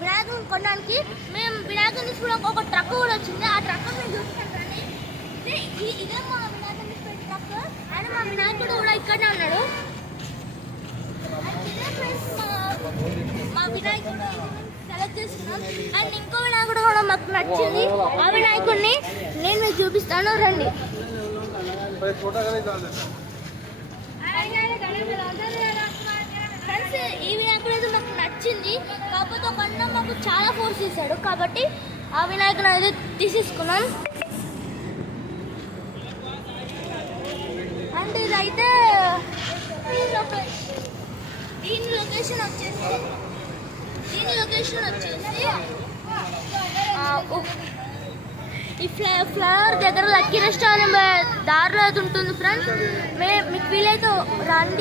వినాయకుని కొనడానికి మేము వినాయకుని తీసుకోవడానికి ఒక ట్రక్ కూడా వచ్చింది. ఆ ట్రక్ మేము చూసుకుంటాం. ఇదే మా వినాయకుని తీసుకునే ట్రక్. ఆయన మా వినాయకుడు కూడా ఇక్కడనే ఉన్నాడు. మా వినాయకుడు సెలెక్ట్ చేసుకున్నాం. అండ్ ఇంకో వినాయకుడు కూడా మాకు నచ్చింది. ఆ వినాయకుడిని నేను మీకు చూపిస్తాను, రండి. ఫ్రెండ్స్, ఈ వినాయకుడు అయితే మాకు నచ్చింది. కాకపోతే ఒక అన్న మాకు చాలా ఫోర్స్ చేశాడు కాబట్టి ఆ వినాయకుడు అయితే తీసేసుకున్నాం. అండ్ ఇదైతే దీని లొకేషన్ వచ్చేసి ఈ ఫ్లవర్ దగ్గర లక్కీ రెస్టారెంట్ దారిలో అయితే ఉంటుంది ఫ్రెండ్స్. మీకు వీలైతే రండి.